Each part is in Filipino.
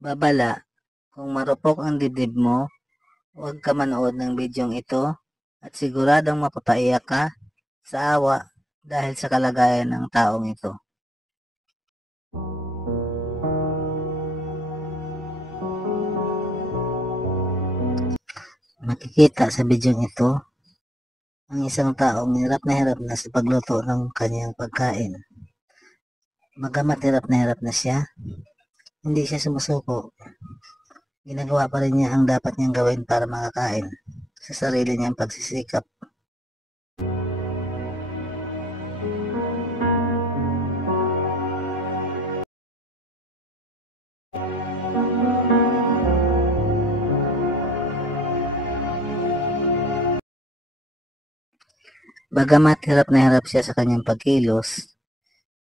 Babala, kung marupok ang dibdib mo, huwag ka manood ng bidyong ito at siguradong mapapaiyak ka sa awa dahil sa kalagayan ng taong ito. Makikita sa bidyong ito ang isang taong hirap na sa pagluto ng kanyang pagkain. Bagamat hirap na siya, hindi siya sumusuko. Ginagawa pa rin niya ang dapat niyang gawin para makakain sa sarili niyang pagsisikap. Bagamat hirap na hirap siya sa kanyang pagkilos,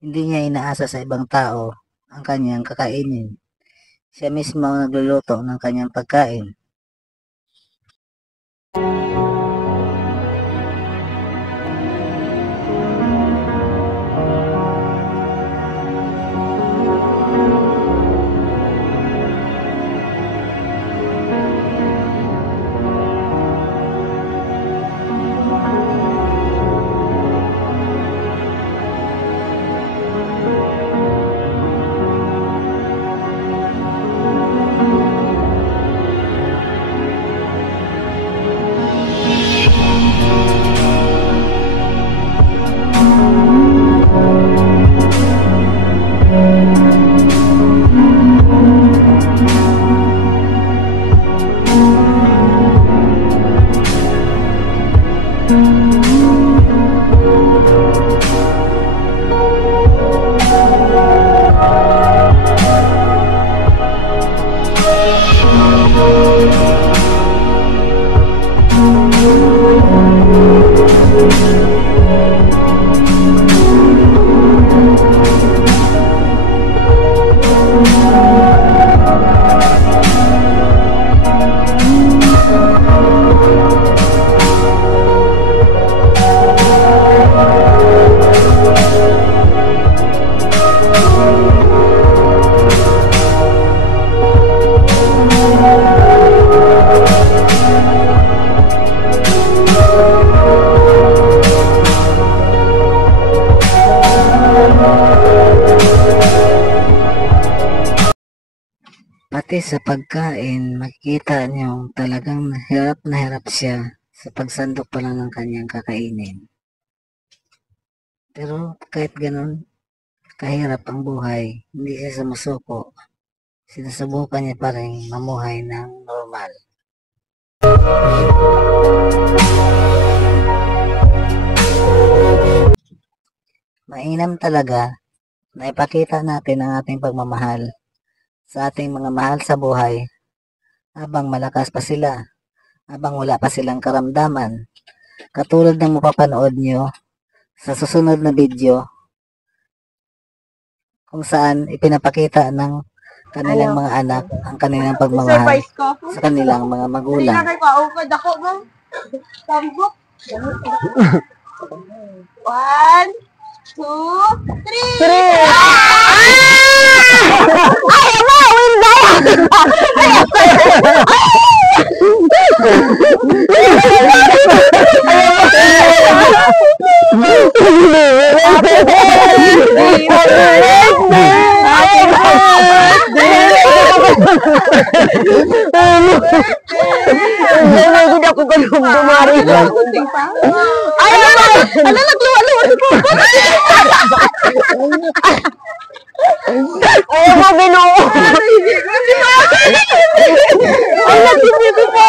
hindi niya inaasa sa ibang tao ang kanyang kakainin. Siya mismo ang nagluluto ng kanyang pagkain. Pati sa pagkain, makikita niyo talagang na hirap siya sa pagsandok pa lang ng kanyang kakainin. Pero kahit ganun, kahirap ang buhay, hindi siya sumusuko. Sinusubukan niya pa rin mamuhay ng normal. Mainam talaga na ipakita natin ang ating pagmamahal sa ating mga mahal sa buhay habang malakas pa sila, habang wala pa silang karamdaman. Katulad ng mapapanood nyo sa susunod na video kung saan ipinapakita ng kanilang mga anak ang kanilang pagmamahal sa kanilang mga magulang. One, two, three! Ako ka nung dumari. Ay, ala, nagluwa-luwa si Papa. Ay, mo binuo. Ay, nagkibig ko.